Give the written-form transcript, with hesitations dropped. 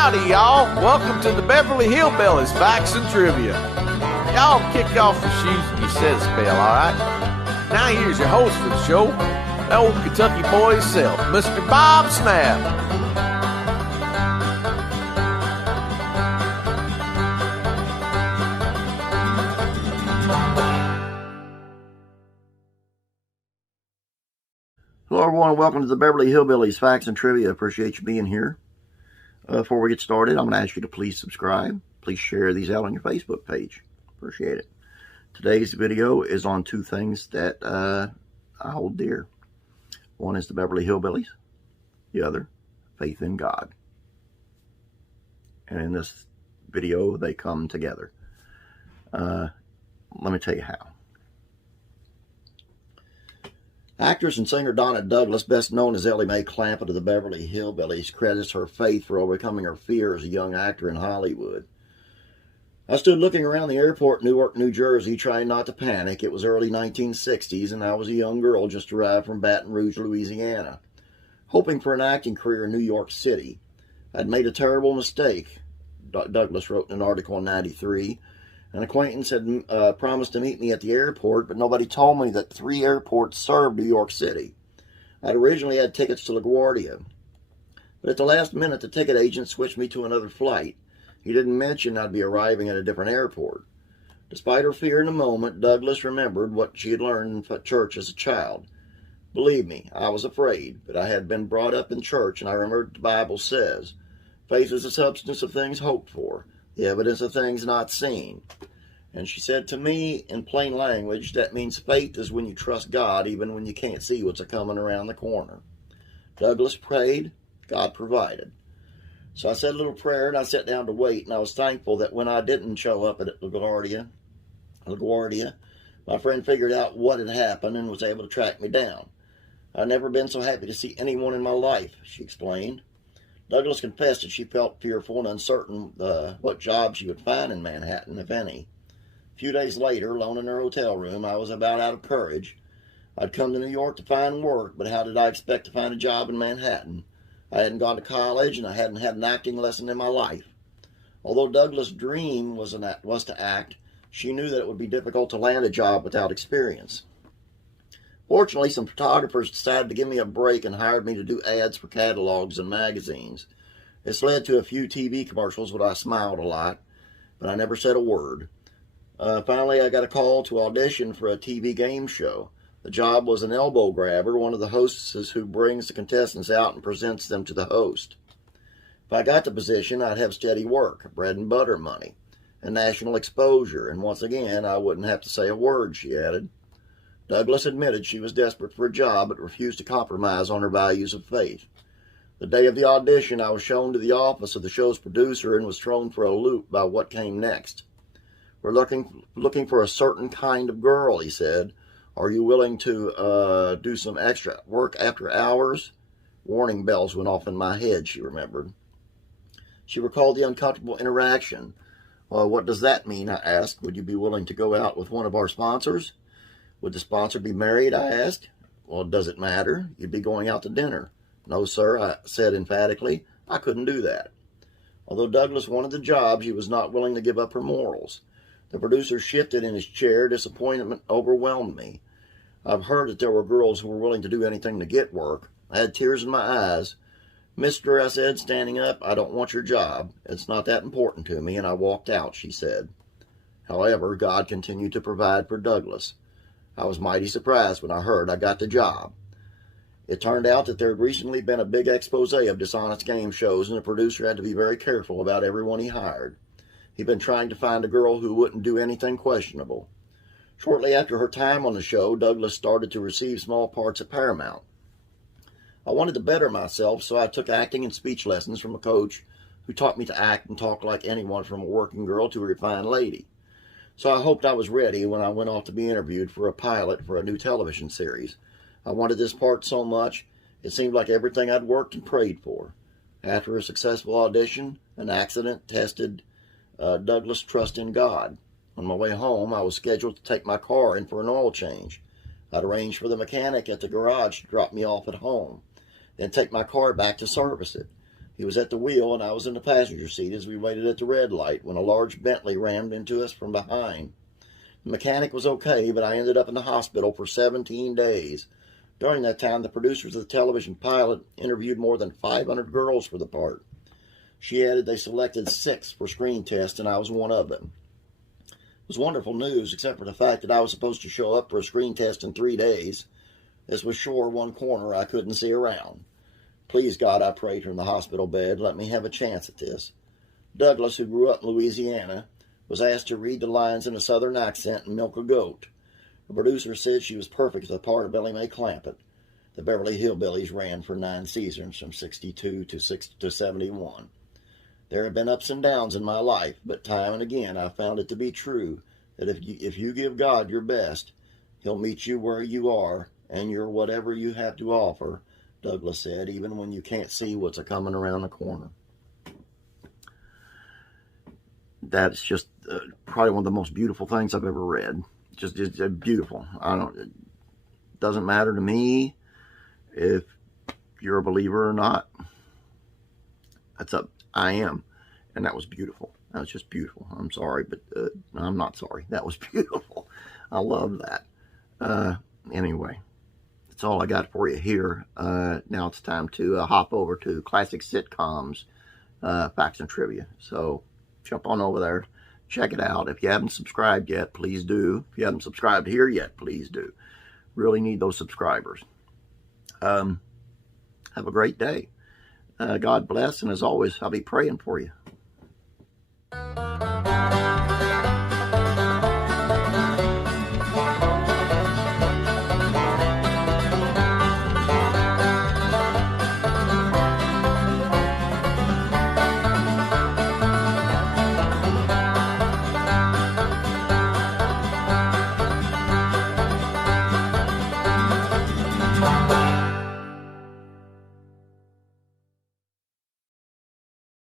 Howdy, y'all. Welcome to the Beverly Hillbillies Facts and Trivia. Y'all kick off your shoes and you set a spell, all right? Now here's your host for the show, the old Kentucky boy himself, Mr. Bob Snap. Hello, everyone, and welcome to the Beverly Hillbillies Facts and Trivia. Appreciate you being here. Before we get started, I'm going to ask you to please subscribe. Please share these out on your Facebook page. Appreciate it. Today's video is on two things that I hold dear. One is the Beverly Hillbillies. The other, faith in God. And in this video, they come together. Let me tell you how. Actress and singer Donna Douglas, best known as Ellie Mae Clampett of the Beverly Hillbillies, credits her faith for overcoming her fear as a young actor in Hollywood. I stood looking around the airport in Newark, New Jersey, trying not to panic. It was early 1960s, and I was a young girl just arrived from Baton Rouge, Louisiana, hoping for an acting career in New York City. I'd made a terrible mistake, Douglas wrote in an article in '93. An acquaintance had promised to meet me at the airport, but nobody told me that 3 airports served New York City. I'd originally had tickets to LaGuardia, but at the last minute, the ticket agent switched me to another flight. He didn't mention I'd be arriving at a different airport. Despite her fear in a moment, Douglas remembered what she had learned in church as a child. Believe me, I was afraid, but I had been brought up in church, and I remembered the Bible says, faith is the substance of things hoped for, the evidence of things not seen. And she said to me in plain language, that means faith is when you trust God even when you can't see what's coming around the corner. Douglas prayed, God provided. So I said a little prayer and I sat down to wait, and I was thankful that when I didn't show up at LaGuardia, my friend figured out what had happened and was able to track me down. I've never been so happy to see anyone in my life, she explained. Douglas confessed that she felt fearful and uncertain what job she would find in Manhattan, if any. A few days later, alone in her hotel room, I was about out of courage. I'd come to New York to find work, but how did I expect to find a job in Manhattan? I hadn't gone to college, and I hadn't had an acting lesson in my life. Although Douglas' dream was to act, she knew that it would be difficult to land a job without experience. Fortunately, some photographers decided to give me a break and hired me to do ads for catalogs and magazines. This led to a few TV commercials where I smiled a lot, but I never said a word. Finally, I got a call to audition for a TV game show. The job was an elbow grabber, one of the hostesses who brings the contestants out and presents them to the host. If I got the position, I'd have steady work, bread and butter money, and national exposure, and once again, I wouldn't have to say a word, she added. Douglas admitted she was desperate for a job, but refused to compromise on her values of faith. The day of the audition, I was shown to the office of the show's producer and was thrown for a loop by what came next. We're looking for a certain kind of girl, he said. Are you willing to do some extra work after hours? Warning bells went off in my head, she remembered. She recalled the uncomfortable interaction. What does that mean? I asked. Would you be willing to go out with one of our sponsors? Would the sponsor be married? I asked. Well, does it matter? You'd be going out to dinner. No, sir, I said emphatically. I couldn't do that. Although Douglas wanted the job, she was not willing to give up her morals. The producer shifted in his chair. Disappointment overwhelmed me. I've heard that there were girls who were willing to do anything to get work. I had tears in my eyes. Mister, I said, standing up, I don't want your job. It's not that important to me, and I walked out, she said. However, God continued to provide for Douglas. I was mighty surprised when I heard I got the job. It turned out that there had recently been a big expose of dishonest game shows, and the producer had to be very careful about everyone he hired. He'd been trying to find a girl who wouldn't do anything questionable. Shortly after her time on the show, Douglas started to receive small parts at Paramount. I wanted to better myself, so I took acting and speech lessons from a coach who taught me to act and talk like anyone from a working girl to a refined lady. So I hoped I was ready when I went off to be interviewed for a pilot for a new television series. I wanted this part so much, it seemed like everything I'd worked and prayed for. After a successful audition, an accident tested Douglas' trust in God. On my way home, I was scheduled to take my car in for an oil change. I'd arranged for the mechanic at the garage to drop me off at home, then take my car back to service it. He was at the wheel and I was in the passenger seat as we waited at the red light when a large Bentley rammed into us from behind. The mechanic was okay, but I ended up in the hospital for 17 days. During that time, the producers of the television pilot interviewed more than 500 girls for the part. She added they selected 6 for screen tests, and I was one of them. It was wonderful news, except for the fact that I was supposed to show up for a screen test in 3 days. This was sure one corner I couldn't see around. Please, God, I prayed from the hospital bed, let me have a chance at this. Douglas, who grew up in Louisiana, was asked to read the lines in a southern accent and milk a goat. The producer said she was perfect for the part of Billy Mae Clampett. The Beverly Hillbillies ran for 9 seasons from 62 to 71. There have been ups and downs in my life, but time and again I found it to be true that if you give God your best, He'll meet you where you are and you're whatever you have to offer, Douglas said, even when you can't see what's a-coming around the corner. That's just probably one of the most beautiful things I've ever read. Just beautiful. It doesn't matter to me if you're a believer or not. I am. And that was beautiful. That was just beautiful. I'm sorry, but I'm not sorry. That was beautiful. I love that. Anyway, that's all I got for you here. Now it's time to hop over to classic sitcoms, facts and trivia. So jump on over there. Check it out. If you haven't subscribed yet, please do. If you haven't subscribed here yet, please do. Really need those subscribers. Have a great day. God bless, and as always, I'll be praying for you.